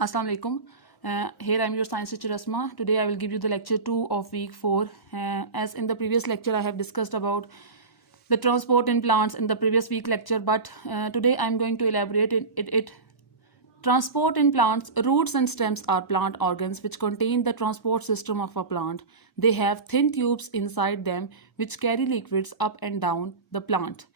Assalamu alaikum. Here I am your science teacher Asma. Today I will give you the lecture 2 of week 4. As in the previous lecture I have discussed about the transport in plants in the previous week lecture, but today I am going to elaborate it. Transport in plants, roots and stems are plant organs which contain the transport system of a plant. They have thin tubes inside them which carry liquids up and down the plant.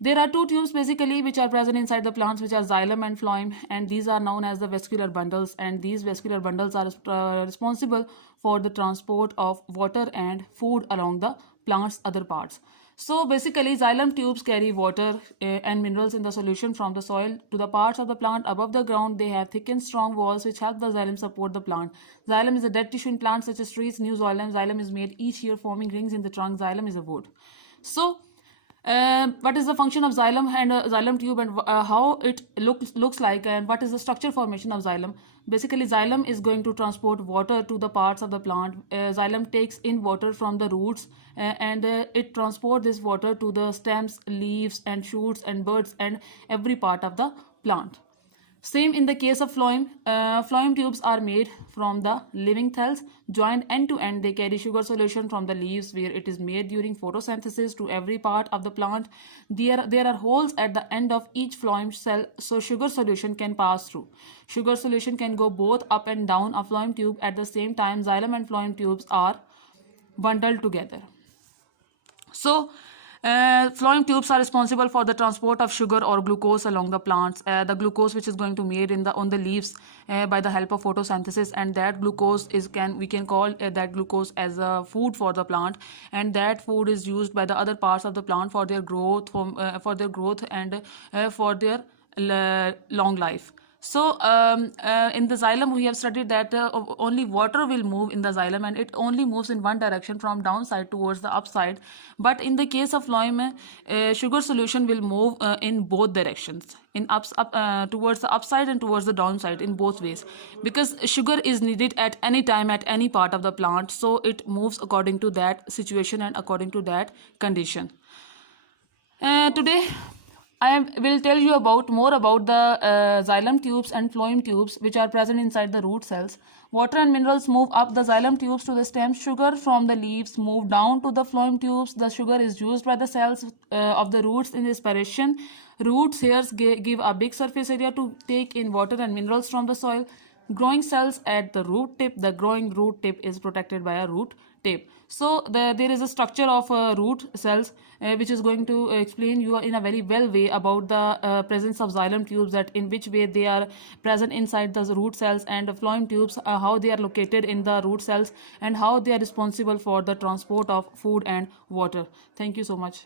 There are two tubes basically which are present inside the plants, which are xylem and phloem, and these are known as the vascular bundles, and these vascular bundles are responsible for the transport of water and food along the plant's other parts. So basically xylem tubes carry water and minerals in the solution from the soil to the parts of the plant above the ground. They have thick and strong walls which help the xylem support the plant. Xylem is a dead tissue in plants such as trees. New xylem. Xylem is made each year, forming rings in the trunk. Xylem is a wood. So what is the function of xylem and xylem tube, and how it looks like, and what is the structure formation of xylem? Basically xylem is going to transport water to the parts of the plant. Xylem takes in water from the roots and it transports this water to the stems, leaves and shoots and buds and every part of the plant. Same in the case of phloem. Phloem tubes are made from the living cells, joined end to end. They carry sugar solution from the leaves where it is made during photosynthesis to every part of the plant. There are holes at the end of each phloem cell so sugar solution can pass through. Sugar solution can go both up and down a phloem tube at the same time. Xylem and phloem tubes are bundled together. So phloem tubes are responsible for the transport of sugar or glucose along the plants. The glucose which is going to made on the leaves by the help of photosynthesis, and that glucose we can call that glucose as a food for the plant, and that food is used by the other parts of the plant for their growth, and for their long life. So in the xylem we have studied that only water will move in the xylem, and it only moves in one direction from downside towards the upside. But in the case of phloem, sugar solution will move in both directions, towards the upside and towards the downside, in both ways, because sugar is needed at any time at any part of the plant, so it moves according to that situation and according to that condition. Today I will tell you more about the xylem tubes and phloem tubes which are present inside the root cells. Water and minerals move up the xylem tubes to the stem. Sugar from the leaves move down to the phloem tubes. The sugar is used by the cells of the roots in respiration. Roots hairs give a big surface area to take in water and minerals from the soil. Growing cells at the root tip. The growing root tip is protected by a root tip. So there is a structure of root cells which is going to explain you in a very well way about the presence of xylem tubes, that in which way they are present inside the root cells, and phloem tubes how they are located in the root cells, and how they are responsible for the transport of food and water. Thank you so much.